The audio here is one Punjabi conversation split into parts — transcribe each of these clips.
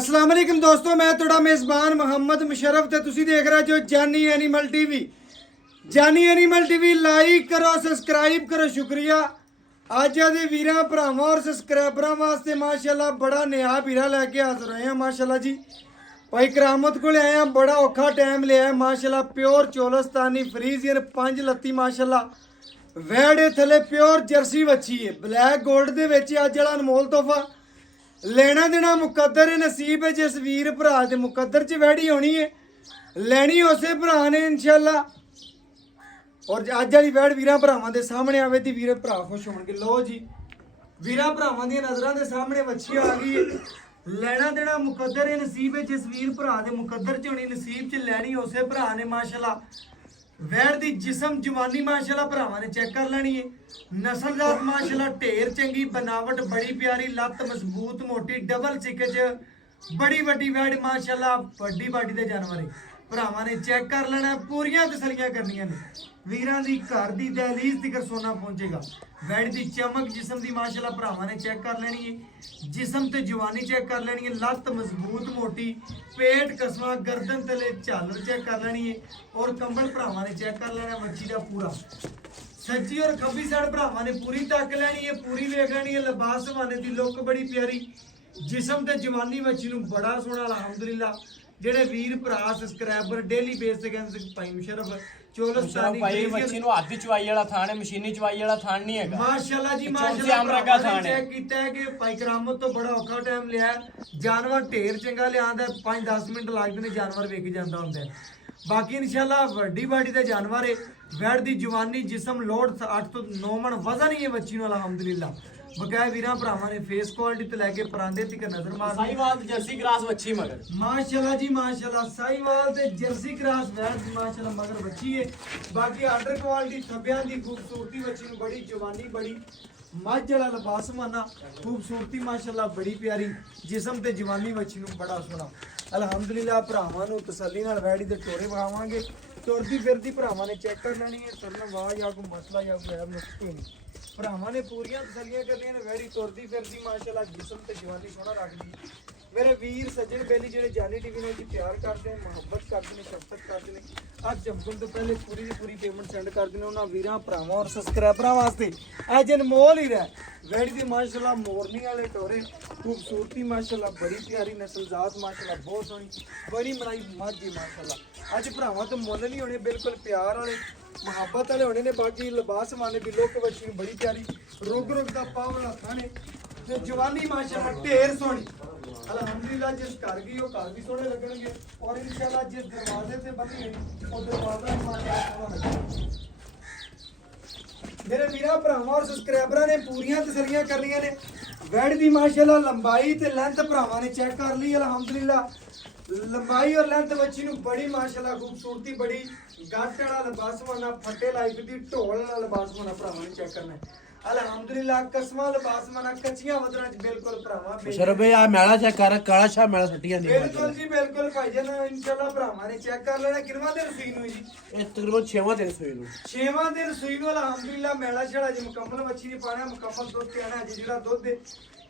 अस्सलाम वालेकुम दोस्तों, मैं थोड़ा मेज़बान मोहम्मद मुशर्रफ ते तुसी देख रहे जो जानी एनिमल टीवी। जानी एनिमल टीवी लाइक करो, सब्सक्राइब करो, शुक्रिया। अज दे वीरां भरावां और सब्सक्राइबरां वास्ते माशाल्लाह बड़ा नया वीरा लैके हाजिर होए हैं माशाल्लाह जी। भाई करामत को आए हैं, बड़ा औखा टाइम लिया है माशाल्लाह। प्योर चोलस्तानी फ्रीजियन 5 लत्ती माशाल्लाह। वैड़ थले प्योर जर्सी बच्ची है ब्लैक गोल्ड दे विच। अज वाला अनमोल तोहफा लेना देना मुकद्दर नसीब है। जिस वीर भरा दे मुकद्दर च वैड़ी होनी है लैनी उसे भरा ने इंशाल्लाह। और अज वाली वैड़ वीरां भरावां दे सामने आवे ती वीर भरा खुश होणगे। लो जी वीरां भरावां दी नज़रां दे सामने बच्ची आ गई है। लेना देना मुकद्दर नसीब है। जिस वीर भरा दे मुकद्दर च होनी नसीब च लैनी उसे भरा ने माशाल्लाह। वैड़ दी जिस्म जवानी माशाल्लाह भरावां ने चेक कर लेनी है। नस्लजात माशाल्लाह ढेर चंगी, बनावट बड़ी प्यारी, लत्त मजबूत मोटी, डबल चिक च बड़ी वड्डी वैड़ माशाल्लाह। बड़ी बाडी दे जानवर है भरावां ने चेक कर लेना, पूरियां तसलियां करनियां ने। वीरां दी घर दी दहलीज तिकर सोना पहुंचेगा। वैड़ दी चमक जिस्म दी माशाल्लाह भरावां ने चेक कर लेनी है। जिस्म ते जवानी चेक कर लेनी है। लत्त मजबूत मोटी, पेट कसमा, गर्दन तले झालर चेक कर लेनी है। और कंबल भरावां ने चेक कर लेना मच्छी दा पूरा। सज्जी और खब्बी साइड भरावां ने पूरी तक लेनी है, पूरी वेख लेनी है। लिबास सवाने दी लुक बड़ी प्यारी, जिस्म ते जवानी मच्छी नूं बड़ा सोहना अल्हम्दुलिल्लाह। जेडे वीर भरा सब्सक्राइबर डेली बेस ते कहंदे भाई मुशर्रफ चोलस्तानी भाई मच्छी नु हੱਥ ਚਵਾਈ ਵਾਲਾ ਥਾਣ ਹੈ, ਮਸ਼ੀਨੀ ਚਵਾਈ ਵਾਲਾ ਥਾਣ ਨਹੀਂ ਹੈਗਾ माशाल्लाह जी माशाल्लाह। चेक कीता है कि भाई करामत तो बड़ा औखा टाइम लिया है। जानवर ढेर चंगा लियांदा 5-10 मिनट लगदे ने जानवर विक जांदा हुंदा है। बाकी इंशाल्लाह वड्डी बाडी दा जानवर है। वैड़ दी जवानी जिस्म लोड 8 तो 9 मन वजन ही है मच्छी नु अल्हम्दुलिल्लाह। बकाया वीरां भरावां ने फेस क्वालिटी तो लैके परांदे तक नजर मार ਸਾਈਵਾਲ ਜਰਸੀ ਕ੍ਰਾਸ ਮੱਛੀ मगर माशाल्लाह जी माशाल्लाह। साहिवाल ते जर्सी क्रॉस वैड़ दी माशाल्लाह मगर बच्ची है। बाकी आर्डर क्वालिटी थब्बियां दी खूबसूरती बच्ची नूं बड़ी जवानी बड़ी मझ वाला लिबास माना खूबसूरती माशाल्लाह बड़ी प्यारी, जिस्म ते जवानी बच्ची नूं बड़ा सोहना अल्हम्दुलिल्लाह। भरावां नूं तसल्ली नाल वैड़ी दे टोरे वहावांगे। तुरदी फिरदी भरावां ने चेक कर लेनी है। सरन वाह या कोई मसला या कोई ऐब नुक्स कोई नहीं। भरावां ने पूरियां तसल्लियां करनियां ने। वैड़ी तुरदी फिरदी माशाल्लाह जिस्म ते जवानी सोहना रखदी। मेरे वीर सज्जन बेली जेडे जानी टीवी ने प्यार करते हैं, मुहब्बत करते हैं, शफकत करते हैं, अज जमकन तो पहले पूरी की पूरी पेमेंट सेंड कर देने उन्होंने वीरां भरावां और सब्सक्राइबरां वास्ते अज अनमोल ही रहा। वैड़ी दी माशाल्लाह मोरनी वाले टोरे खूबसूरती माशाल्लाह बड़ी प्यारी, नस्लजात माशाल्लाह बहुत सोहनी, बड़ी मनाई मझ माशाल्लाह। अज भरावां तो मुੱਲ नहीं होने, बिल्कुल प्यार वाले मुहब्बत वाले होने ने। बाकी लिबास माने भी लोक बच्ची बड़ी प्यारी, रुग रुग दा पाव वाला खाने ते जवानी माशाल्लाह ढेर सोहनी अल्हम्दुलिल्लाह। जिस घर गई वो घर भी सोहने लगणगे और इंशाल्लाह जिस दरवाजे से बनी है वो दरवाजा माशाल्लाह सोहना लगेगा। मेरे वीरां भरावां और सब्सक्राइबरां ने पूरियां तसल्लियां करनियां ने। वैड़ दी माशाल्लाह लंबाई ते लेंथ भरावां ने चेक कर ली अल्हम्दुलिल्लाह। लंबाई और लेंथ बच्ची नूं बड़ी माशाल्लाह खूबसूरती बड़ी, गट वाला लिबास माना, फटे लाइफ दी ढोल वाला लिबास माना भरावां ने चेक करना है अल्हम्दुलिल्लाह। कसमा लिबास माना कच्चियां वदरां च बिल्कुल भरावां मुशर्रफ भाई आ मेला चेक कर, काला शाह मेला सट्टियां दी बिल्कुल जी बिल्कुल भाईजान इंशाल्लाह भरावां ने चेक कर लेना। किनवा दिन सूई नूं जी? ਇਹ ਤਕਰੀਬਨ 6ਵਾਂ ਦਿਨ ਸੂਈ ਨੂੰ 6वां दिन सूई नूं अल्हम्दुलिल्लाह। मेला छड़ा जी मुकम्मल मच्छी नहीं पाना, मुकम्मल दुध ते आना जी जेड़ा दुध दे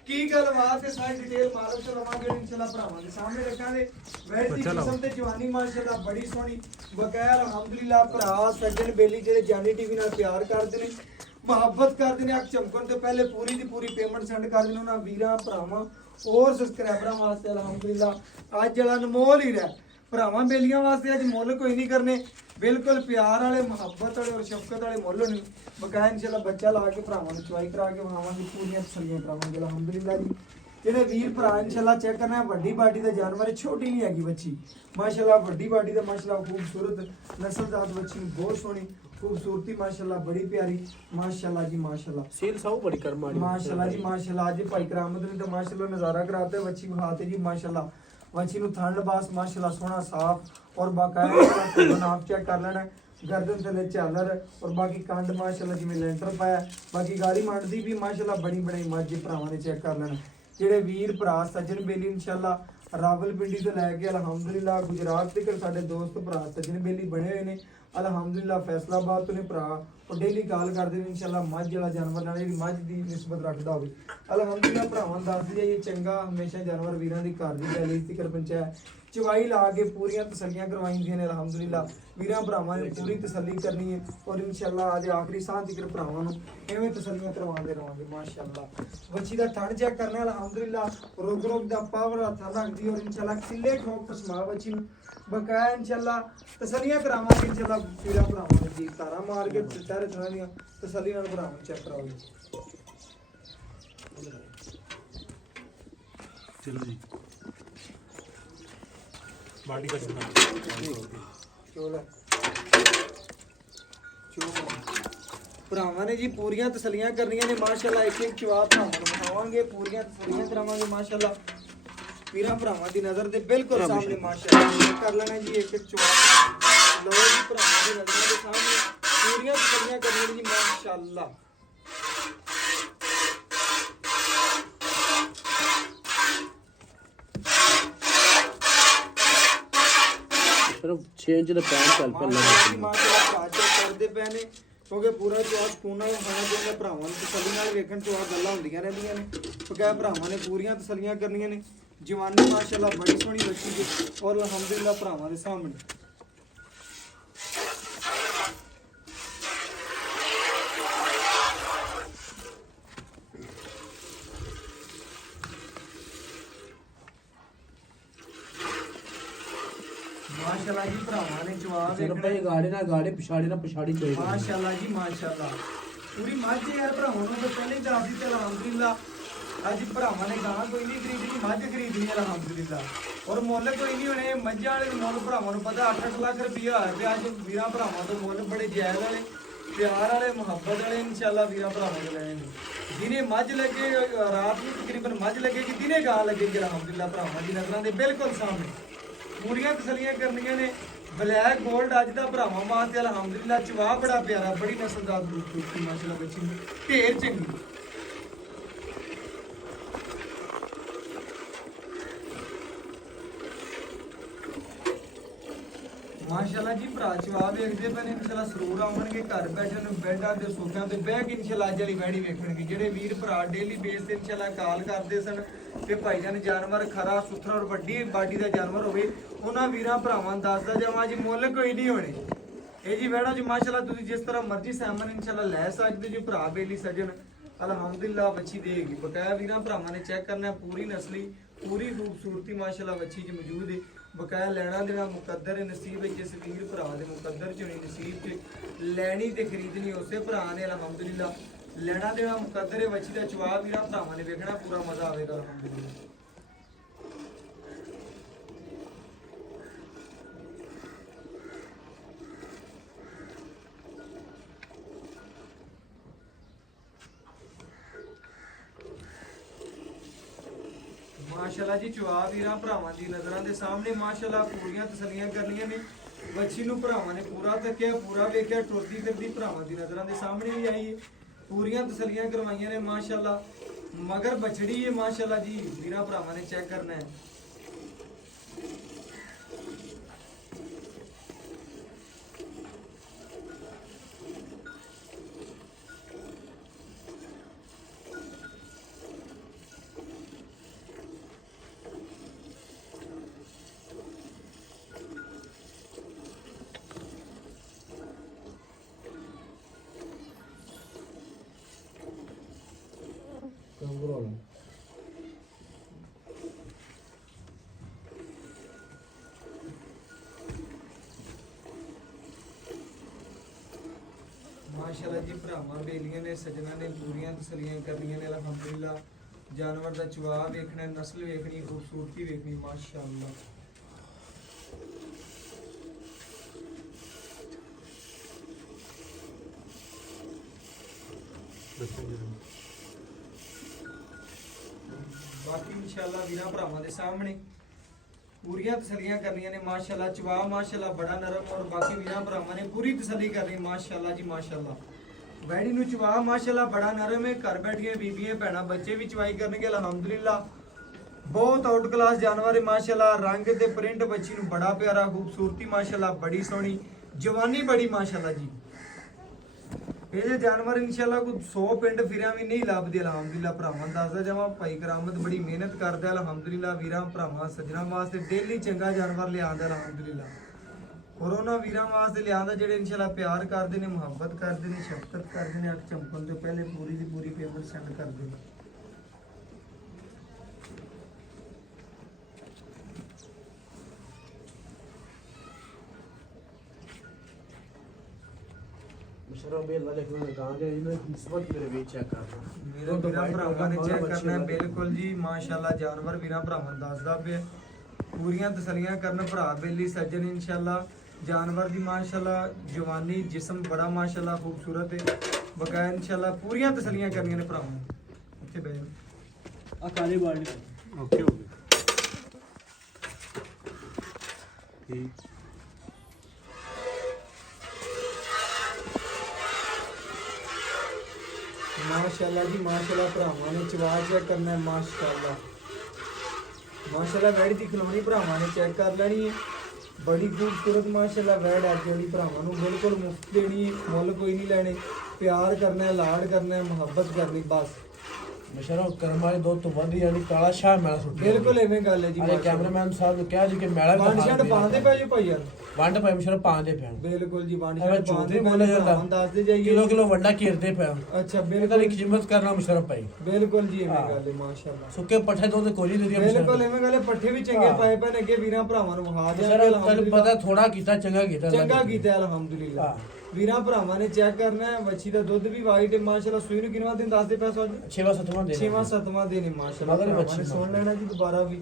की गलबात है सारी डिटेल मालूम तो लवांगे इंशाल्लाह भरावां दे सामने रखांगे। वैड़ दी जिस्म ते जवानी माशाल्लाह बड़ी सोहनी बकाया अल्हम्दुलिल्लाह। भरा सज्जन बेली जेडे जानी टीवी नाल प्यार करदे ने, मुहब्बत करदे ने, अख चमकण तो पहले पूरी दी पूरी पेमेंट सेंड कर देने उन्हां वीरां भरावां और सब्सक्राइबरां वास्ते अल्हम्दुलिल्लाह। अज वाला अनमोल ही रहा। भरावां बेलियां वास्ते अज मुੱਲ कोई नहीं करने, बिल्कुल प्यार वाले मुहब्बत वाले और शफकत वाले मुੱਲ होने। बकाया इंशाल्लाह बच्चा ला के भरावां नूं चवाई करा के वहावांगे, पूरियां तसल्लियां करावांगे अल्हम्दुलिल्लाह जी। जेडे वीर भरा इंशाल्लाह चेक करना है वड्डी बाडी दा जानवर छोटी नहीं हैगी बच्ची माशाल्लाह। वड्डी बाडी दा माशाल्लाह खूबसूरत नस्लजात बच्ची बहुत सोहनी खूबसूरती माशाल्लाह बड़ी प्यारी माशाल्लाह जी माशाल्लाह। ਸੀਲ ਸਾਊ ਬੜੀ ਕਰਮ ਵਾਲੀ माशाल्लाह जी माशाल्लाह। अज भाई करामत ने तो माशाल्लाह नज़ारा कराते बच्ची बहाते जी माशाल्लाह। बच्ची नूं थन लिबास माशाल्लाह सोहना साफ और बाकायदा नाप चेक कर लेना। गर्दन थले झालर और बाकी कंड माशाल्लाह जिवें लेंटर पाया। बाकी गाड़ी मंडदी भी माशाल्लाह बड़ी बड़ी मझ भरावां ने चेक कर लेना। जेडे वीर भरा सज्जन बेली इंशाल्लाह रावलपिंडी तो लैके अल्हम्दुलिल्लाह गुजरात तक साडे दोस्त भरा सज्जन बेली बने हुए ने अल्हम्दुलिल्लाह। फैसलाबाद तो ने भरा ਉਹ ਡੇਲੀ ਕਾਲ ਕਰਦੇ ਨੇ ਇਨਸ਼ਾਅੱਲਾ ਮੱਝ ਵਾਲਾ ਜਾਨਵਰ ਨਾਲ ਜਿਹੜੀ ਮੱਝ ਦੀ ਨਿਸਬਤ ਰੱਖਦਾ ਹੋਵੇ ਅਲਹਮਦੁਲਿਲਾ ਭਰਾਵਾਂ ਨੂੰ ਦੱਸ ਦਈਏ ਇਹ ਚੰਗਾ ਹਮੇਸ਼ਾ ਜਾਨਵਰ ਵੀਰਾਂ ਦੀ ਘਰ ਦੀ ਗੱਲ ਇਸ ਪੰਚਾਇਤ ਚਵਾਈ ਲਾ ਕੇ ਪੂਰੀਆਂ ਤਸੱਲੀਆਂ ਕਰਵਾਈਆਂ ਨੇ ਅਲਹਮਦੁਲਿਲਾ ਵੀਰਾਂ ਭਰਾਵਾਂ ਨੇ ਪੂਰੀ ਤਸੱਲੀ ਕਰਨੀ ਹੈ ਔਰ ਇਨਸ਼ਾਅੱਲਾ ਅੱਜ ਆਖਰੀ ਸਾਹ ਤੱਕ ਭਰਾਵਾਂ ਨੂੰ ਐਵੇਂ ਤਸੱਲੀਆਂ ਕਰਵਾਉਂਦੇ ਰਹਾਂਗੇ ਮਾਸ਼ਾਅੱਲਾ ਬੱਚੀ ਦਾ ਥਣ ਚੈੱਕ ਕਰਨਾ ਅਲਹਮਦੁਲਿਲਾ ਰੋਗ ਰੋਗ ਦਾ ਪਾਵਰ ਹੱਥਾਂ ਰੱਖਦੀ ਔਰ ਇਨਸ਼ਾਅੱਲਾ ਸਿੱਲੇ ਠੋਕ ਪਸਮਾ ਬੱਚੀ ਨੂੰ ਬਕਾਇਆ ਇਨਸ਼ਾਅੱਲਾ ਤਸੱਲੀਆਂ ਕਰਾਵਾਂਗੇ ਇਨਸ਼ਾਅੱਲਾ ਵੀਰਾਂ ਭਰਾਵਾਂ ਨੂੰ ਜੀ ਤਾਰਾ ਮਾਰ ਕੇ ਸਾਰੇ ਥਾਂ ਦੀਆਂ ਤਸੱਲੀ ਨਾਲ ਭਰਾਵਾਂ ਨੂੰ ਚੈੱਕ ਕਰਾਓ ਚਲੋ ਜੀ ਬਾਡੀ ਦਾ ਚੋਲਾ ਭਰਾਵਾਂ ਨੇ ਜੀ ਪੂਰੀਆਂ ਤਸੱਲੀਆਂ ਕਰਨੀਆਂ ਨੇ ਮਾਸ਼ਾਅੱਲਾ ਇੱਕ ਇੱਕ ਜਵਾਬ ਭਰਾਵਾਂ ਨੂੰ ਦਿਖਾਵਾਂਗੇ ਪੂਰੀਆਂ ਤਸੱਲੀਆਂ ਕਰਾਵਾਂਗੇ ਮਾਸ਼ਾਅੱਲਾ ਵੀਰਾਂ ਭਰਾਵਾਂ ਦੀ ਨਜ਼ਰ ਦੇ ਬਿਲਕੁਲ ਸਾਹਮਣੇ ਮਾਸ਼ਾਅੱਲਾ ਕਰ ਲੈਣਾ ਜੀ ਇੱਕ ਇੱਕ ਜਵਾਬ ਲਓ ਜੀ ਭਰਾਵਾਂ ਦੀ ਨਜ਼ਰ ਦੇ ਸਾਹਮਣੇ ਪੂਰੀਆਂ ਤਸੱਲੀਆਂ ਕਰਨੀਆਂ ਜੀ ਮਾਸ਼ਾਅੱਲਾ ਸਿਰਫ 6 ਇੰਚ ਦਾ ਪੈਨ ਚੱਲ ਪਿਆ ਮਾਸ਼ਾਅੱਲਾ ਕਰਦੇ ਪਏ ਨੇ ਕਿਉਂਕਿ ਪੂਰਾ ਜਵਾਬ ਸਕੂਨ ਨਾਲ ਖਾਣਾ ਚਾਹੀਦਾ ਭਰਾਵਾਂ ਨੂੰ ਤਸੱਲੀ ਨਾਲ ਵੇਖਣ ਤੋਂ ਆ ਗੱਲਾਂ ਹੁੰਦੀਆਂ ਰਹਿੰਦੀਆਂ ਨੇ ਕਿਉਂਕਿ ਭਰਾਵਾਂ ਨੇ ਪੂਰੀਆਂ ਤਸੱਲੀਆਂ ਕਰਨੀਆਂ ਨੇ ਜਵਾਨੀ ਮਾਸ਼ਾਅੱਲਾ ਬੜੀ ਸੋਹਣੀ ਬੱਚੀ ਜੀ ਔਰ ਅਲਹਮਦੁਲਿਲਾ ਭਰਾਵਾਂ ਦੇ ਸਾਹਮਣੇ माशाल्लाह जी भरावां ने जवाब ਸਿਰਫ ਭਾਈ ਗਾੜੇ ਨਾਲ ਗਾੜੇ ਪਿਛਾੜੀ ਨਾਲ ਪਿਛਾੜੀ ਚਾਹੀਦੀ माशाल्लाह जी माशाल्लाह पूरी मझ यार भरावां ਨੂੰ ਤਾਂ ਪਹਿਲੇ ਦੱਸ ਦਿੱਤਾ ਅਲਹਮਦੁਲਿਲਾ ਅੱਜ ਭਰਾਵਾਂ ਨੇ ਗਾਂ ਕੋਈ ਨਹੀਂ ਖਰੀਦਣੀ ਮੱਝ ਖਰੀਦਣੀ ਅਲਹਮਦੁਲਿਲਾ ਔਰ ਮੁੱਲ ਕੋਈ ਨਹੀਂ ਹੋਣੇ ਮੱਝਾਂ ਵਾਲੇ ਮੁੱਲ ਭਰਾਵਾਂ ਨੂੰ ਪਤਾ 8-8 ਲੱਖ ਰੁਪਇਆ ਹੋਇਆ ਤੇ ਅੱਜ ਵੀਰਾਂ ਭਰਾਵਾਂ ਤੋਂ ਮੁੱਲ ਬੜੇ ਜਾਇਜ਼ ਵਾਲੇ ਪਿਆਰ ਵਾਲੇ ਮੁਹੱਬਤ ਵਾਲੇ ਇਨਸ਼ਾਅੱਲਾ ਵੀਰਾਂ ਭਰਾਵਾਂ ਦੇ ਲੈਣੇ ਨੇ ਜਿਹਨੇ ਮੱਝ ਲੱਗੇ ਰਾਤ ਨੂੰ ਤਕਰੀਬਨ ਮੱਝ ਲੱਗੇਗੀ ਜਿਹਨੇ ਗਾਂ ਲੱਗੇਗੀ ਅਲਹਮਦੁਲਿਲਾ ਭਰਾਵਾਂ ਦੀ ਨਜ਼ਰਾਂ ਦੇ ਬਿਲਕੁਲ ਸਾਹਮਣੇ ਪੂਰੀਆਂ ਤਸੱਲੀਆਂ ਕਰਨੀਆਂ ਨੇ ਬਲੈਕ ਗੋਲਡ ਅੱਜ ਦਾ ਭਰਾਵਾਂ ਵਾਸਤੇ ਅਲਹਮਦੁਲਿਲਾ ਚਵਾ ਬੜਾ ਪਿਆਰਾ ਬੜੀ ਨਸਲਦਾਰ ਖੂਬਸੂਰਤੀ ਮਾਸ਼ਾਅੱਲਾ ਬੱਚੀ ਨੂੰ ਢੇਰ ਚੰਗੀ ਮਾਸ਼ਾਅੱਲਾ ਜੀ ਭਰਾ ਚਵਾ ਵੇਖਦੇ ਪਏ ਨੇ ਇਨਸ਼ਾਅੱਲਾ ਸਰੂਰ ਆਉਣਗੇ ਘਰ ਬੈਠੇ ਨੂੰ ਬੈੱਡਾਂ ਤੇ ਸੋਫਿਆਂ ਤੇ ਬਹਿ ਕੇ ਇਨਸ਼ਾਅੱਲਾ ਅੱਜ ਵਾਲੀ ਵੈੜੀ ਵੇਖਣਗੇ ਜਿਹੜੇ ਵੀਰ ਭਰਾ ਡੇਲੀ ਬੇਸ ਤੇ ਇਨਸ਼ਾਅੱਲਾ ਕਾਲ ਕਰਦੇ ਸਨ ਕਿ ਭਾਈਜਾਨ ਜਾਨਵਰ ਖਰਾ ਸੁਥਰਾ ਔਰ ਵੱਡੀ ਬਾਡੀ ਦਾ ਜਾਨਵਰ ਹੋਵੇ ਉਹਨਾਂ ਵੀਰਾਂ ਭਰਾਵਾਂ ਨੂੰ ਦੱਸਦਾ ਜਾਵਾਂ ਜੀ ਮੁੱਲ ਕੋਈ ਨਹੀਂ ਹੋਣੇ ਇਹ ਜੀ ਵੈੜਾ ਜੀ ਮਾਸ਼ਾਅੱਲਾ ਤੁਸੀਂ ਜਿਸ ਤਰ੍ਹਾਂ ਮਰਜ਼ੀ ਸਾਮਾਨ ਇਨਸ਼ਾਅੱਲਾ ਲੈ ਸਕਦੇ ਜੀ ਭਰਾ ਬੇਲੀ ਸੱਜਣ ਅਲਹਮਦੁਲਿਲਾ ਬੱਚੀ ਦੇਗੀ ਬਕਾਇਆ ਵੀਰਾਂ ਭਰਾਵਾਂ ਨੇ ਚੈੱਕ ਕਰਨਾ ਪੂਰੀ ਨਸਲੀ ਪੂਰੀ ਖੂਬਸੂਰਤੀ ਮਾਸ਼ਾਅੱਲਾ ਬੱਚੀ ਜੀ ਮੌਜੂਦ ਹੈ ਬਕਾਇਆ ਲੈਣਾ ਦੇਣਾ ਮੁਕੱਦਰ ਹੈ ਨਸੀਬ ਹੈ ਜਿਸ ਵੀਰ ਭਰਾ ਦੇ ਮੁਕੱਦਰ ਚ ਹੋਣੀ ਨਸੀਬ ਚ ਲੈਣੀ ਤੇ ਖਰੀਦਣੀ ਉਸੇ ਭਰਾ ਨੇ ਅਲਹਮਦੁਲਿਲਾ ਲੈਣਾ ਦੇਣਾ ਮੁਕੱਦਰ ਹੈ ਬੱਚੀ ਦਾ ਜਵਾਬ ਵੀਰਾਂ ਭਰਾਵਾਂ ਨੇ ਵੇਖਣਾ ਪੂਰਾ ਮਜ਼ਾ ਆਵੇਗਾ ਅਲਹਮਦੁਲਿਲਾ माशाल्लाह जी जवाब वीरां भरावां दी नज़रां दे सामने माशाल्लाह पूरीਆਂ ਤਸੱਲੀਆਂ ਕਰਨੀਆਂ ਨੇ ਬੱਚੀ ਨੂੰ ਭਰਾਵਾਂ ਨੇ ਪੂਰਾ ਤੱਕਿਆ ਪੂਰਾ ਵੇਖਿਆ ਟੁਰਦੀ ਫਿਰਦੀ ਭਰਾਵਾਂ ਦੀ ਨਜ਼ਰਾਂ ਦੇ ਸਾਹਮਣੇ ਵੀ ਆਈ ਹੈ ਪੂਰੀਆਂ ਤਸੱਲੀਆਂ ਕਰਵਾਈਆਂ ਨੇ ਮਾਸ਼ਾਅੱਲਾ ਮਗਰ ਬਛੜੀ ਹੈ ਮਾਸ਼ਾਅੱਲਾ ਜੀ ਵੀਰਾਂ ਭਰਾਵਾਂ ਨੇ ਚੈੱਕ ਕਰਨਾ ਹੈ माशाल्लाह जी भरावां बेलियां ने सजना ने पूरियां तसलियां करनियां ने अल्हम्दुलिल्लाह जानवर दा चवा वेखना नस्ल वेखनी खूबसूरती वेखनी माशाल्लाह बाकी इंशाल्लाह वीरां भरावां दे सामने पूरियां तसलियां करनियां ने माशाल्लाह चवा माशाल्लाह बड़ा नरम और बाकी वीरां भरावां ने पूरी तसली करनी माशाल्लाह जी माशाल्लाह वैड़ी नु चवा माशाल्लाह बड़ा नरम है घर बैठिए बीबियां भैणा बच्चे भी चवाई करनगे अल्हम्दुलिल्लाह बहुत आउट क्लास जानवर है माशाल्लाह रंग ते प्रिंट बच्ची नु बड़ा प्यारा खूबसूरती माशाल्लाह बड़ी सोहनी जवानी बड़ी माशाल्लाह जी ਇਹ ਜੇ ਜਾਨਵਰ ਇਨਸ਼ਾਅੱਲਾ ਕੋਈ 100 ਪਿੰਡ ਫਿਰਿਆ ਵੀ ਨਹੀਂ ਲੱਭਦੇ ਅਲਹਮਦੁਲਿਲਾ ਭਰਾਵਾਂ ਨੂੰ ਦੱਸਦਾ ਜਾਵਾਂ ਭਾਈ ਕਰਾਮਤ ਬੜੀ ਮਿਹਨਤ ਕਰਦਾ ਅਲਹਮਦੁਲਿਲਾ ਵੀਰਾਂ ਭਰਾਵਾਂ ਸੱਜਣਾ ਵਾਸਤੇ ਡੇਲੀ ਚੰਗਾ ਜਾਨਵਰ ਲਿਆਉਂਦਾ ਅਲਹਮਦੁਲਿਲਾ ਔਰ ਉਹਨਾਂ ਵੀਰਾਂ ਵਾਸਤੇ ਲਿਆਉਂਦਾ ਜਿਹੜੇ ਇਨਸ਼ਾਅੱਲਾ ਪਿਆਰ ਕਰਦੇ ਨੇ ਮੁਹੱਬਤ ਕਰਦੇ ਨੇ ਸ਼ਫਕਤ ਕਰਦੇ ਨੇ ਅੱਖ ਚਮਕਣ ਤੋਂ ਪਹਿਲੇ ਪੂਰੀ ਦੀ ਪੂਰੀ ਪੇਮੈਂਟ ਸੈਂਡ ਕਰਦੇ ਨੇ मुशर्रफ भाई अल्लाह देखो मैं कहां गए इन्होंने किस्मत मेरे ਵੇਚ ਚੈੱਕ ਕਰਨਾ ਮੇਰੇ ਵੀਰਾਂ ਭਰਾਵਾਂ ਨੇ ਚੈੱਕ ਕਰਨਾ ਹੈ ਬਿਲਕੁਲ ਜੀ ਮਾਸ਼ਾਅੱਲਾ ਜਾਨਵਰ ਵੀਰਾਂ ਭਰਾਵਾਂ ਨੂੰ ਦੱਸਦਾ ਪਿਆ ਪੂਰੀਆਂ ਤਸੱਲੀਆਂ ਕਰਨ ਭਰਾ ਬੇਲੀ ਸੱਜਣ ਇਨਸ਼ਾਅੱਲਾ ਜਾਨਵਰ ਦੀ ਮਾਸ਼ਾਅੱਲਾ ਜਵਾਨੀ ਜਿਸਮ ਬੜਾ ਮਾਸ਼ਾਅੱਲਾ ਖੂਬਸੂਰਤ ਹੈ ਬਕਾਇਆ ਇਨਸ਼ਾਅੱਲਾ ਪੂਰੀਆਂ ਤਸੱਲੀਆਂ ਕਰਨੀਆਂ ਨੇ ਭਰਾਵਾਂ ਨੂੰ ਇੱਥੇ ਬਹਿ ਜਾਓ ਆ ਕਾਲੇ ਬਾਲ ਓਕੇ ਹੋ ਗਏ ਠੀਕ माशाल्लाह जी माशाल्लाह भरावां ने चवा चेक करना है माशाल्लाह माशाल्लाह वैड दी खिलौनी भरावां ने चेक कर लेनी है बड़ी खूबसूरत माशाल्लाह वैड है जोड़ी भरावां नूं बिल्कुल मुफ्त देनी है मुੱਲ कोई नहीं लेने प्यार करना है लाड करना है मुहब्बत करनी बस मुशर्रफ करम वाले दो तो वध यानी काला शाह मैला सुट बिल्कुल एवें गल है जी अरे कैमरामैन साहब ने कहा जी कि मैला वंड शंड पांदे पे जी भाई यार ਵੰਡ ਪਏ ਮੁਸ਼ਰਫ ਪਾਉਂਦੇ ਪਏ बिल्कुल जी वंड ਐਵੇਂ शंड ਝੂਠ पांदे ਨਹੀਂ ਬੋਲਿਆ ਜਾਂਦਾ दस दे जाइए ਕਿਲੋ ਕਿਲੋ ਵੰਡਾ ਘੇਰਦੇ ਪਏ अच्छा ਇਹਦਾ बिल्कुल ਦੀ ਖਿਦਮਤ ਕਰਨਾ ਮੁਸ਼ਰਫ ਭਾਈ बिल्कुल जी एवें हाँ। गल है माशाल्लाह ਸੁੱਕੇ ਪੱਠੇ ਦੋ ਤੇ ਕੋਈ ਨਹੀਂ ਦੇ ਬਿਲਕੁਲ ਦਿਆ ਐਵੇਂ ਗੱਲ ਹੈ ਪੱਠੇ ਵੀ ਚੰਗੇ ਹਾਂ। ਪਾਏ ਪਏ ਨੇ ਅੱਗੇ ਵੀਰਾਂ ਭਰਾਵਾਂ ਨੂੰ ਵਹਾ ਦਿਆਂਗੇ ਮੁਸ਼ਰਫ ਤੈਨੂੰ ਪਤਾ ਥੋੜਾ ਕੀਤਾ ਚੰਗਾ ਕੀਤਾ ਅੱਲਾ ਚੰਗਾ ਨੇ। ਕੀਤਾ ਅਲਹਮਦੁਲਿਲਾ ਹਾਂ। ਵੀਰਾਂ ਭਰਾਵਾਂ ਨੇ ਚੈੱਕ ਕਰਨਾ ਹੈ ਵੱਛੀ ਦਾ ਦੁੱਧ ਵੀ ਵਾਈਟ ਹੈ ਮਾਸ਼ਾਅੱਲਾ ਸੂਈ ਨੂੰ ਕਿੰਨਾ ਦਿਨ ਦੱਸਦੇ ਪੈਸਾ ਛੇਵਾਂ ਸੱਤਵਾਂ ਦੇ 6ਵਾਂ 7ਵਾਂ ਦਿਨ ਹੈ ਮਾਸ਼ਾਅੱਲਾ ਮਗਰ ਭਰਾਵਾਂ ਵੱਛੀ ਨੇ ਸੁਣ ਲੈਣਾ ਜੀ ਦੁਬਾਰਾ ਵੀ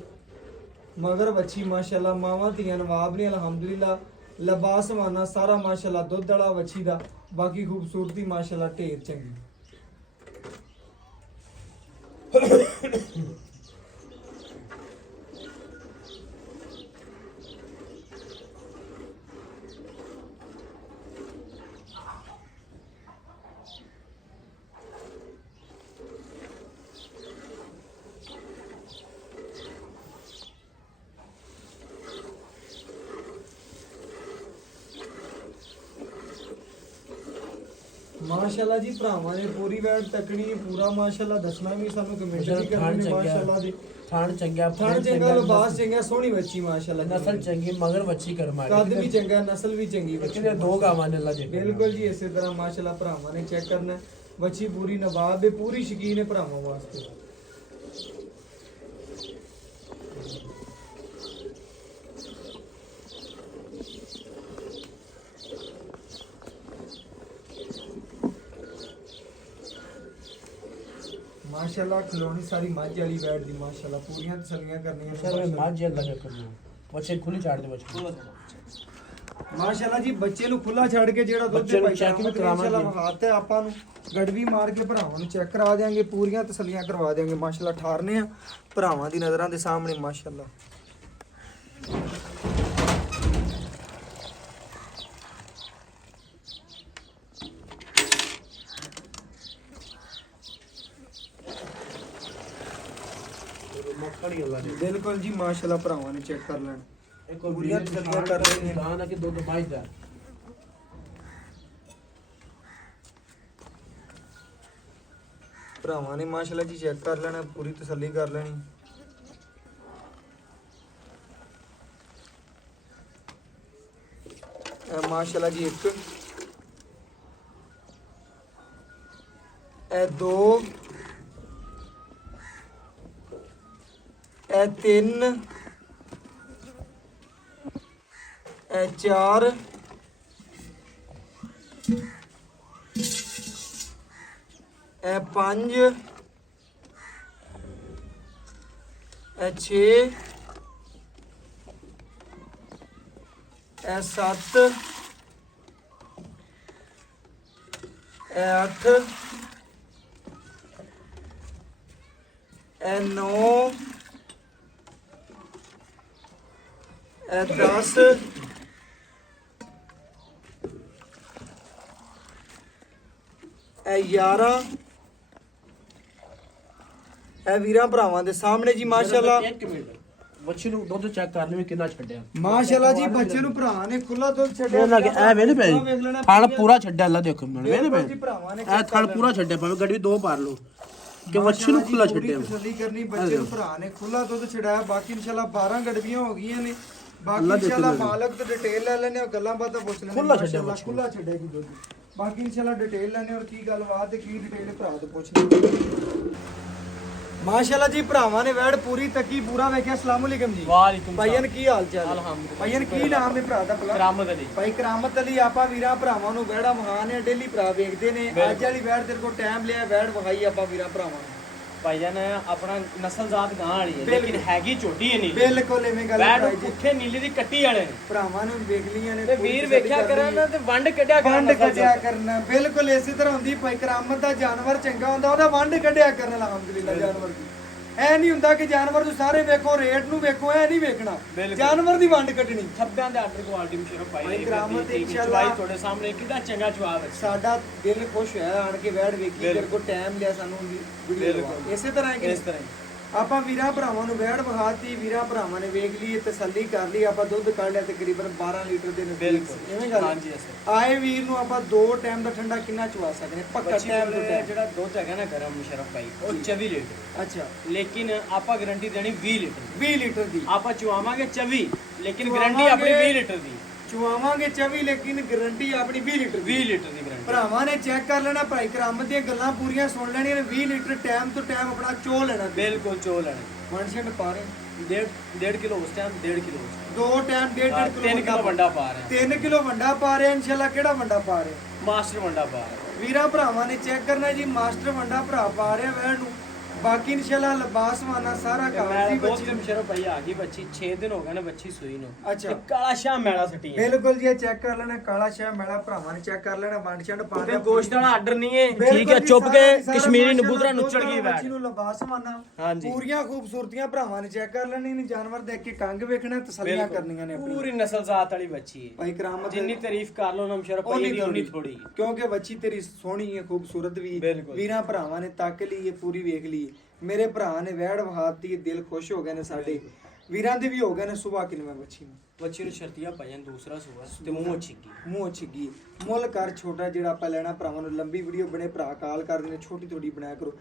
ਮਗਰ ਵੱਛੀ ਮਾਸ਼ਾਅੱਲਾ ਮਾਵਾਂ ਧੀਆਂ ਨਵਾਬ ਨੇ ਅਲਹਮਦੁਲਿਲਾ ਲਿਬਾਸ ਮਾਨਾ ਸਾਰਾ ਮਾਸ਼ਾਅੱਲਾ ਦੁੱਧ ਵਾਲਾ ਵੱਛੀ ਦਾ ਬਾਕੀ ਖੂਬਸੂਰਤੀ ਮਾਸ਼ਾਅੱਲਾ ਢੇਰ ਚੰਗੀ ਮਾਸ਼ਾਅੱਲਾ ਜੀ ਭਰਾਵਾਂ ਨੇ ਪੂਰੀ ਵੈਟ ਤੱਕਣੀ ਪੂਰਾ ਮਾਸ਼ਾਅੱਲਾ ਦੱਸਣਾ ਵੀ ਸਾਨੂੰ ਕਮੈਂਟ ਵੀ ਕਰਨੀ ਨੇ ਮਾਸ਼ਾਅੱਲਾ ਦੀ ਥਾਣ ਚੰਗਾ ਥਣ ਚੰਗਾ ਲਿਬਾਸ ਚੰਗਾ ਸੋਹਣੀ ਬੱਚੀ ਮਾਸ਼ਾਅੱਲਾ ਨਸਲ ਚੰਗੀ ਮਗਰ ਵੱਛੀ ਕਰਮਾਈ ਕੱਦ ਵੀ ਚੰਗਾ ਨਸਲ ਵੀ ਚੰਗੀ ਕਿਤੇ ਦੋ ਗਾਵਾਂ ਨੇ ਅੱਲਾ ਦੇ ਬਿਲਕੁਲ ਜੀ ਇਸੇ ਤਰ੍ਹਾਂ ਮਾਸ਼ਾਅੱਲਾ ਭਰਾਵਾਂ ਨੇ ਚੈੱਕ ਕਰਨਾ ਹੈ। ਬੱਚੀ ਪੂਰੀ ਨਵਾਬ ਹੈ ਪੂਰੀ ਸ਼ਕੀਨ ਹੈ ਭਰਾਵਾਂ ਵਾਸਤੇ माशाल्लाह खिलौनी सारी मझ वाली बैठ दी माशाल्लाह पूरियां तसल्लियां करनियां ने सर माशाल्लाह। ਮਾਝ ਅੱਲਾ ਦੇ ਕਰਨਾ ਬੱਚੇ ਖੁੱਲੀ ਛੱਡ ਦੇ ਬੱਚੇ ਮਾਸ਼ਾਅੱਲਾ ਜੀ ਬੱਚੇ ਨੂੰ ਖੁੱਲਾ ਛੱਡ ਕੇ ਜਿਹੜਾ ਦੁੱਧ ਬੱਚੇ ਨੂੰ ਭਾਈ check ਵੀ ਇਨਸ਼ਾਅੱਲਾ ਕਰਾਵਾਂਗੇ। ਵਹਾਤ ਹੈ ਆਪਾਂ ਨੂੰ ਗੜਵੀ ਮਾਰ ਕੇ ਭਰਾਵਾਂ ਨੂੰ ਚੈੱਕ ਕਰਾ ਦੇਾਂਗੇ ਪੂਰੀਆਂ ਤਸੱਲੀਆਂ ਕਰਵਾ ਦੇਾਂਗੇ ਮਾਸ਼ਾਅੱਲਾ ਠਾਰਨੇ ਆ ਭਰਾਵਾਂ ਦੀ ਨਜ਼ਰਾਂ ਦੇ ਸਾਹਮਣੇ ਮਾਸ਼ਾਅੱਲਾ ਮੱਖਣੀ ਅੱਲਾ ਦੇ ਬਿਲਕੁਲ ਜੀ ਮਾਸ਼ਾਅੱਲਾ ਭਰਾਵਾਂ ਨੇ ਚੈੱਕ ਕਰ ਲੈਣ ਇੱਕ ਹੋਰ ਪੂਰੀਆਂ ਵੀਡੀਓ ਤਸੱਲੀਆਂ ਕਰ ਰਹੇ ਨੇ ਦਾਨ ਆ ਕਿ ਦੁੱਧ ਮਾਝ ਦਾ ਭਰਾਵਾਂ ਨੇ ਮਾਸ਼ਾਅੱਲਾ ਜੀ ਚੈੱਕ ਕਰ ਲੈਣਾ ਪੂਰੀ ਤਸੱਲੀ ਕਰ ਲੈਣੀ ਇਹ ਮਾਸ਼ਾਅੱਲਾ ਜੀ ਇੱਕ ਇਹ ਦੋ ਇਹ ਤਿੰਨ ਇਹ ਚਾਰ ਇਹ ਪੰਜ ਇਹ 6 ਇਹ 7 ਇਹ 8 ਇਹ 9 ਇਹ 10 ਇਹ 11 ਇਹ ਵੀਰਾਂ ਭਰਾਵਾਂ ਦੇ ਸਾਹਮਣੇ ਜੀ ਮਾਸ਼ਾਅੱਲਾ ਇੱਕ ਮਿੰਟ ਬੱਚੇ ਨੂੰ ਦੁੱਧ ਚੈੱਕ ਕਰ ਲਵੇ ਕਿੰਨਾ ਛੱਡਿਆ ਮਾਸ਼ਾਅੱਲਾ ਜੀ ਬੱਚੇ ਨੂੰ ਭਰਾ ਨੇ ਖੁੱਲਾ ਦੁੱਧ ਛੱਡਿਆ ਇਹ ਲੱਗੇ ਐ ਵੇਲੇ ਪੈ ਵੇਖ ਲੈਣਾ ਥਣ ਪੂਰਾ ਛੱਡਿਆ ਅੱਲਾ ਦੇਖੋ ਮੈਨੂੰ ਵੇਲੇ ਬਿਲਕੁਲ ਜੀ ਪੈ ਭਰਾਵਾਂ ਨੇ ਐ ਥਣ ਪੂਰਾ ਛੱਡਿਆ ਭਾਵੇਂ ਗੱਡੀ ਦੋ ਪਾਰ ਲਓ ਕਿ ਬੱਚੇ ਨੂੰ ਖੁੱਲਾ ਛੱਡਿਆ ਤਸੱਲੀ ਕਰਨੀ ਬੱਚੇ ਨੂੰ ਭਰਾ ਨੇ ਖੁੱਲਾ ਦੁੱਧ ਛਡਾਇਆ ਬਾਕੀ ਇਨਸ਼ਾਅੱਲਾ 12 ਗੜਵੀਆਂ ਹੋ ਗਈਆਂ ਨੇ ਬਾਕੀ ਇਨਸ਼ਾਅੱਲਾ ਮਾਲਕ ਤੋਂ ਡਿਟੇਲ ਲੈ ਲੈਣੇ ਔਰ ਗੱਲਾਂ ਬਾਤਾਂ ਪੁੱਛ ਲੈਣੇ ਖੁੱਲਾ ਛੱਡਿਆ ਮਾਸ਼ਾਅੱਲਾ, ਖੁੱਲਾ ਛੱਡਿਆ ਜੀ ਦੁੱਧ ਬਾਕੀ ਇਨਸ਼ਾਅੱਲਾ ਡਿਟੇਲ ਲੈਣੇ ਔਰ ਕੀ ਗੱਲਬਾਤ ਤੇ ਕੀ ਡਿਟੇਲ ਭਰਾ ਤੋਂ ਪੁੱਛਣੀ ਮਾਸ਼ਾਅੱਲਾ ਜੀ ਭਰਾਵਾਂ ਨੇ ਵੈੜ ਪੂਰੀ ਤੱਕੀ ਪੂਰਾ ਵੇਖਿਆ ਅਸਲਾਮ ਅਲੈਕਮ ਜੀ ਵਾਲੇਕੁਮ ਭਾਈਆਂ ਕੀ ਹਾਲ ਚਾਲ ਹੈ? ਅਲਹਮਦੁਲਿਲਾ। ਭਾਈਆਂ ਕੀ ਨਾਮ ਹੈ ਭਰਾ ਦਾ ਭਲਾ ਕਰਾਮਤ ਅਲੀ ਭਾਈ ਕਰਾਮਤ ਅਲੀ ਆਪਾਂ ਵੀਰਾਂ ਭਰਾਵਾਂ ਨੂੰ ਵੈੜਾ ਮਹਾਨ ਹੈ ਡੇਲੀ ਭਰਾ ਵੇਖਦੇ ਨੇ ਅੱਜ ਵਾਲੀ ਵੈੜ ਤੇਰੇ ਕੋਲ ਟਾਈਮ ਲਿਆ ਵੈੜ ਵਿਖਾਈ ਆਪਾਂ ਵੀਰਾਂ ਭਰਾਵਾਂ ਨੂੰ ਭਾਈਜਾਨ ਆਪਣਾ ਨਸਲ ਜ਼ਾਤ ਗਾਂ ਵਾਲੀ ਹੈ ਲੇਕਿਨ ਹੈਗੀ ਛੋਟੀ ਹੈ ਨੀਲੀ ਬਿਲਕੁਲ ਐਵੇਂ ਗੱਲ ਬੈਡ ਭਰਾ ਜੀ ਉੱਥੇ ਨੀਲੀ ਦੀ ਕੱਟੀ ਵਾਲੇ ਨੇ ਭਰਾਵਾਂ ਨੂੰ ਵੇਖ ਲੀਆਂ ਨੇ ਤੇ ਵੀਰ ਵੇਖਿਆ ਕਰਨ ਨਾ ਤੇ ਵੰਡ ਕੱਢਿਆ ਕਰਨ ਵੰਡ ਕੱਢਿਆ ਕਰਨਾ ਬਿਲਕੁਲ ਇਸੇ ਤਰ੍ਹਾਂ ਹੁੰਦੀ ਭਾਈ ਕਰਾਮਤ ਦਾ ਜਾਨਵਰ ਚੰਗਾ ਹੁੰਦਾ ਉਹਦਾ ਵੰਡ ਕੱਢਿਆ ਕਰਨ ਅਲਹਮਦੁਲਿਲਾ ਜਾਨਵਰ ਦੀ ਐ ਨਹੀਂ ਹੁੰਦਾ ਕਿ ਜਾਨਵਰ ਨੂੰ ਸਾਰੇ ਵੇਖੋ ਰੇਟ ਨੂੰ ਵੇਖੋ ਐ ਨਹੀਂ ਵੇਖਣਾ ਜਾਨਵਰ ਦੀ ਵੰਡ ਕੱਢਣੀ ਥੱਬਿਆਂ ਦੇ ਆਰਡਰ ਕੁਆਲਿਟੀ ਮੁਸ਼ਰਫ ਭਾਈ ਭਾਈ ਕਰਾਮਤ ਦੀ ਇਨਸ਼ਾਅੱਲਾ ਚਵਾਈ ਤੁਹਾਡੇ ਸਾਹਮਣੇ ਕਿੰਨਾ ਚੰਗਾ ਜਵਾਬ ਹੈ ਸਾਡਾ ਦਿਲ ਖੁਸ਼ ਹੋਇਆ ਆਣ ਕੇ ਬੈਠ ਵੇਖੀ ਤੇਰੇ ਕੋਲ ਟਾਈਮ ਲਿਆ ਸਾਨੂੰ ਵੀਡੀਓ ਇਸੇ ਤਰ੍ਹਾਂ ਹੈ ਕਿ ਇਸ ਤਰ੍ਹਾਂ ਹੀ। ਆਪਾਂ ਵੀਰਾਂ ਭਰਾਵਾਂ ਨੂੰ ਵੈੜ ਵਿਖਾਤੀ ਵੀਰਾਂ ਭਰਾਵਾਂ ਨੇ ਵੇਖ ਲਈ ਤਸੱਲੀ ਕਰ ਲਈ ਆਪਾਂ ਦੁੱਧ ਕੱਢ ਲਿਆ ਤਕਰੀਬਨ 12 ਲੀਟਰ ਦੇ ਨਜ਼ਦੀਕ ਐਵੇਂ ਗੱਲ ਹਾਂਜੀ ਅਸਲ ਆਏ ਵੀਰ ਨੂੰ ਆਪਾਂ 2 ਟਾਈਮ ਦਾ ਠੰਡਾ ਕਿੰਨਾ ਚਵਾ ਸਕਦੇ ਹਾਂ ਪੱਕਾ ਟਾਈਮ ਤੋਂ ਟਾਈਮ ਜਿਹੜਾ ਦੁੱਧ ਹੈਗਾ ਨਾ ਗਰਮ ਮੁਸ਼ਰਫ ਭਾਈ ਉਹ 24 ਲੀਟਰ ਅੱਛਾ ਲੇਕਿਨ ਆਪਾਂ ਗਾਰੰਟੀ ਦੇਣੀ 20 ਲੀਟਰ 20 ਲੀਟਰ ਦੀ ਆਪਾਂ ਚੁਆਵਾਂਗੇ 24 ਲੇਕਿਨ ਗਾਰੰਟੀ ਆਪਣੀ 20 ਲੀਟਰ ਦੀ ਚਵਾਵਾਂਗੇ 24 ਲੇਕਿਨ ਗਾਰੰਟੀ ਆਪਣੀ 20 ਲੀਟਰ ਦੀ 20 ਲੀਟਰ ਦੀ ਗਾਰੰਟੀ ਭਰਾਵਾਂ ਨੇ ਚੈੱਕ ਕਰ ਲੈਣਾ ਭਾਈ ਕਰਾਮਤ ਦੀਆਂ ਗੱਲਾਂ ਪੂਰੀਆਂ ਸੁਣ ਲੈਣੀਆਂ ਨੇ 20 ਲੀਟਰ ਟਾਈਮ ਤੋਂ ਟਾਈਮ ਆਪਣਾ ਚੋ ਲੈਣਾ ਬਿਲਕੁਲ ਚੋ ਲੈਣਾ ਮਨਸ਼ਟ ਪਾ ਰਹੇ 1.5 ਕਿਲੋ ਉਸ ਟਾਈਮ 1.5 ਕਿਲੋ ਦੋ ਟਾਈਮ 1.5 3 ਕਿਲੋ ਵੰਡਾ ਪਾ ਰਹੇ 3 ਕਿਲੋ ਵੰਡਾ ਪਾ ਰਹੇ ਇਨਸ਼ਾਅੱਲਾ ਕਿਹੜਾ ਵੰਡਾ ਪਾ ਰਹੇ ਮਾਸਟਰ ਵੰਡਾ ਪਾ ਰਹੇ ਵੀਰਾਂ ਭਰਾਵਾਂ ਨੇ ਚੈੱਕ ਕਰਨਾ ਜੀ ਮਾਸਟਰ ਵੰਡਾ ਭਰਾ ਪਾ ਰਿਹਾ ਵੈਣ ਨੂੰ ਬਾਕੀ ਇਨਸ਼ਾਅੱਲਾ ਲਿਬਾਸ ਵਾਨਾ ਸਾਰਾ ਕੰਮ ਮੈਂ ਦੀ ਬਹੁਤ ਬੱਚੀ ਦਿਨ ਸ਼ਰਫ ਭਾਈ ਆ ਗਈ ਬੱਚੀ 6 ਦਿਨ ਹੋ ਗਏ ਨੇ ਬੱਚੀ ਸੂਈ ਨੂੰ ਅੱਛਾ। ਤੇ ਕਾਲਾ ਸ਼ਾਹ ਮੈਲਾ ਸੱਟੀ ਹੈ ਬਿਲਕੁਲ ਜੀ ਇਹ ਚੈੱਕ ਕਰ ਲੈਣਾ ਕਾਲਾ ਸ਼ਾਹ ਮੈਲਾ ਭਰਾਵਾਂ ਨੇ ਚੈੱਕ ਕਰ ਲੈਣਾ ਵੰਡ ਛੰਡ ਪਾ ਤੇ ਦਿਆ ਗੋਸ਼ਤ ਵਾਲਾ ਆਰਡਰ ਨਹੀਂ ਹੈ ਬਿਲਕੁਲ ਠੀਕ ਹੈ ਜੀ, ਚੁੱਪ ਸਾਰਾ ਕੇ ਦੀ ਸਾਰਾ ਕਸ਼ਮੀਰੀ ਮਾਸ਼ਾਅੱਲਾ ਨਬੂਤਰਾ ਦੁੱਧ ਨੁੱਚੜ ਗਈ ਵਾਲਾ ਬੈਠ ਬੱਚੀ ਨੂੰ ਲਿਬਾਸ ਵਾਨਾ ਹਾਂਜੀ। ਪੂਰੀਆਂ ਖੂਬਸੂਰਤੀਆਂ ਭਰਾਵਾਂ ਨੇ ਚੈੱਕ ਕਰ ਲੈਣੀ ਨੇ ਜਾਨਵਰ ਦੇਖ ਕੇ ਕੰਗ ਵੇਖਣਾ ਤਸੱਲੀਆਂ ਕਰਨੀਆਂ ਨੇ ਆਪਣੀ ਪੂਰੀ ਨਸਲ ਜ਼ਾਤ ਵਾਲੀ ਬੱਚੀ ਹੈ ਭਾਈ ਕਰਾਮਤ ਜਿੰਨੀ ਤਾਰੀਫ ਕਰ ਲਓ ਨਾ ਮੁਸ਼ਰਫ ਭਾਈ ਦੀ ਉਨੀ ਥੋੜੀ ਕਿਉਂਕਿ ਬੱਚੀ ਤੇਰੀ ਸੋਹਣੀ ਹੈ ਖੂਬਸੂਰਤ ਵੀ ਬਿਲਕੁਲ। ਵੀਰਾਂ ਭਰਾਵਾਂ ਨੇ ਤੱਕ ਲਈ ਇਹ ਪੂਰੀ ਵੇਖ ਲਈ ਮੇਰੇ ਭਰਾ ਨੇ ਵੈੜ ਵਹਾਤੀ ਦਿਲ ਖੁਸ਼ ਹੋ ਗਏ ਨੇ ਸਾਡੇ ਵੀਰਾਂ ਦੇ ਵੀ ਹੋ ਗਏ ਨੇ ਸੁਭਾ ਕਿਨਵੇਂ ਬੱਚੀ ਨੂੰ ਬੱਚੀ ਨੂੰ ਸ਼ਰਤੀਆ ਭਾਈਆਂ ਦੂਸਰਾ ਸੂਆ ਤੇ ਮੂੰਹ ਛਿੱਗੀ ਮੂੰਹ ਛਿੱਗੀ ਮੁੱਲ ਕਰ ਛੋਟਾ ਜਿਹੜਾ ਆਪਾਂ ਲੈਣਾ ਭਰਾਵਾਂ ਨੂੰ ਲੰਬੀ ਵੀਡੀਓ ਬਣੇ ਭਰਾ ਕਾਲ ਕਰਦੇ ਨੇ ਛੋਟੀ ਥੋੜੀ ਬਣਾਇਆ ਕਰੋ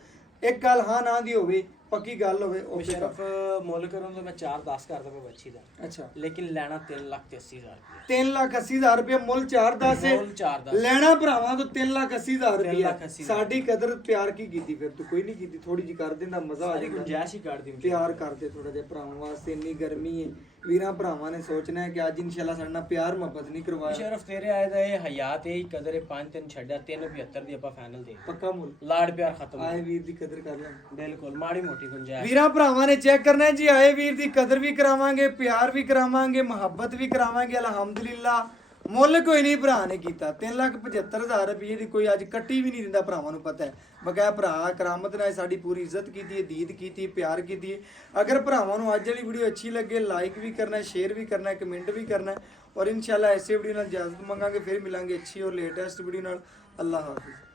ਇੱਕ ਗੱਲ ਹਾਂ ਨਾ ਦੀ ਹੋਵੇ ਪੱਕੀ ਗੱਲ ਹੋਵੇ ਉਹ ਮੁਸ਼ਰਫ ਮੁੱਲ ਕਰਨ ਤੋਂ ਮੈਂ 4-10 ਕਰ ਦਵਾਂ ਬੱਚੀ ਦਾ ਅੱਛਾ ਲੇਕਿਨ ਲੈਣਾ 3,80,000 3,80,000 ਰੁਪਏ ਮੁੱਲ 4-10 ਹੈ ਮੁੱਲ 4-10 ਲੈਣਾ ਭਰਾਵਾਂ ਤੋਂ 3,80,000 ਰੁਪਏ 3,80,000 ਸਾਡੀ ਕਦਰ ਪਿਆਰ ਕੀ ਕੀਤੀ ਫਿਰ ਤੂੰ ਕੋਈ ਨਹੀਂ ਕੀਤੀ ਥੋੜੀ ਜੀ ਕਰ ਦਿੰਦਾ ਮਜ਼ਾ ਆ ਸਾਰੀ ਜਾਂਦਾ ਗੁੰਜਾਇਸ਼ ਹੀ ਕਰ ਦੀ ਪਿਆਰ ਕਰਦੇ ਥੋੜਾ ਜਿਹਾ ਭਰਾਵਾਂ ਵਾਸਤੇ ਇੰਨੀ ਗਰਮੀ ਹੈ ਵੀਰਾਂ ਭਰਾਵਾਂ ਨੇ ਸੋਚਣਾ ਹੈ ਕਿ ਅੱਜ ਇਨਸ਼ਾਅੱਲਾ ਸਾਡੇ ਨਾਲ ਪਿਆਰ ਮੁਹੱਬਤ ਨਹੀਂ ਕਰਵਾਇਆ ਮੁਸ਼ਰਫ ਤੇਰੇ ਆਏ ਦਾ ਇਹ ਹਯਾਤ ਇਹ ਕਦਰ ਹੈ 5-3 ਛੱਡਿਆ 3,75 ਦੀ ਆਪਾਂ ਫਾਈਨਲ ਦੇ ਪੱਕਾ ਮੁੱਲ ਲਾੜ ਪਿਆਰ ਖਤਮ ਆਏ ਵੀਰ ਦੀ ਕਦਰ ਕਰ ਲੈ ਬਿਲਕੁਲ ਮਾੜੀ ਮੋਟੀ ਗੁੰਜਾਇਸ਼ ਵੀਰਾਂ ਭਰਾਵਾਂ ਨੇ ਚੈੱਕ ਕਰਨਾ ਹੈ ਜੀ ਆਏ ਵੀਰ ਦੀ ਕਦਰ ਵੀ ਕਰਾਵਾਂਗੇ ਪਿਆਰ ਵੀ ਕਰਾਵਾਂਗੇ ਮੁਹੱਬਤ ਵੀ ਕਰਾਵਾਂਗੇ ਅਲਹਮਦੁਲਿਲਾ ਮੁੱਲ ਕੋਈ ਨਹੀਂ ਭਰਾ ਨੇ ਕੀਤਾ 3,75,000 ਰੁਪਏ ਦੀ ਕੋਈ ਅੱਜ ਕੱਟੀ ਵੀ ਨਹੀਂ ਦਿੰਦਾ ਭਰਾਵਾਂ ਨੂੰ ਪਤਾ ਹੈ ਬਕਾਇਆ ਭਰਾ ਕਰਾਮਤ ਨੇ ਸਾਡੀ ਪੂਰੀ ਇੱਜ਼ਤ ਕੀਤੀ ਹੈ ਦੀਦ ਕੀਤੀ ਹੈ ਪਿਆਰ ਕੀਤੀ ਹੈ ਅਗਰ ਭਰਾਵਾਂ ਨੂੰ ਅੱਜ ਵਾਲੀ ਵੀਡੀਓ ਅੱਛੀ ਲੱਗੇ ਲਾਈਕ ਵੀ ਕਰਨਾ ਹੈ ਸ਼ੇਅਰ ਵੀ ਕਰਨਾ ਹੈ ਕਮੈਂਟ ਵੀ ਕਰਨਾ ਹੈ ਔਰ ਇਨਸ਼ਾਅੱਲਾ ਐਸੇ ਵੀਡੀਓ ਨਾਲ ਇਜਾਜ਼ਤ ਮੰਗਾਂਗੇ ਫਿਰ ਮਿਲਾਂਗੇ ਅੱਛੀ ਔਰ ਲੇਟੈਸਟ ਵੀਡੀਓ ਨਾਲ ਅੱਲਾਹ ਹਾਫਿਜ਼